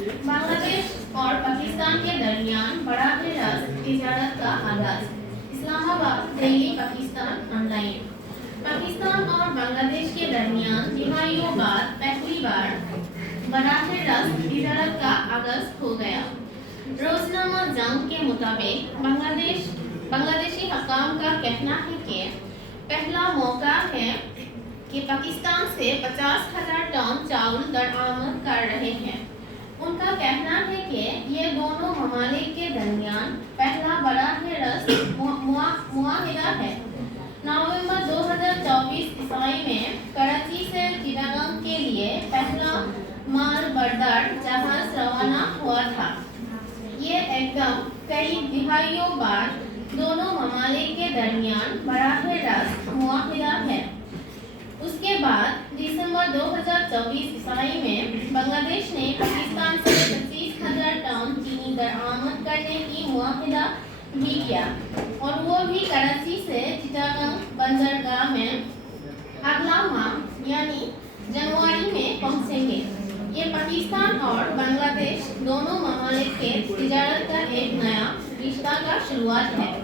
बांग्लादेश और पाकिस्तान के दरमियान बराह रास्त तिजारत का आगाज। इस्लामाबाद, दिल्ली, पाकिस्तान ऑनलाइन। पाकिस्तान और बांग्लादेश के दरमियान दिहाइयों बाद पहली बार बराह रास्त तिजारत का आगाज हो गया। रोजनामा जंग के मुताबिक बांग्लादेशी हकाम का कहना है कि पहला मौका है कि पाकिस्तान से 50,000 टन चावल दरआमद कर रहे हैं। उनका कहना है कि ये दोनों ममालिक के दरमियान पहला बराह रास्त मुआहिदा है। नवंबर 2024 ईस्वी में कराची से चिटागंग के लिए पहला माल बरदार जहाज रवाना हुआ था। ये एकदम कई दिहाइयों बाद दोनों ममालिक के दरमियान बराह रास्त मुआहिदा है। उसके बाद दिसंबर 2024 ईस्वी में बांग्लादेश ने पाकिस्तान से 25,000 टन चीनी दरआमद करने की मुआहिदा भी किया और वो भी कराची से चिटागंग बंदरगाह में अगला माह यानी जनवरी में पहुंचेंगे। ये पाकिस्तान और बांग्लादेश दोनों ममालिक के तिजारत का एक नया रिश्ता का शुरुआत है।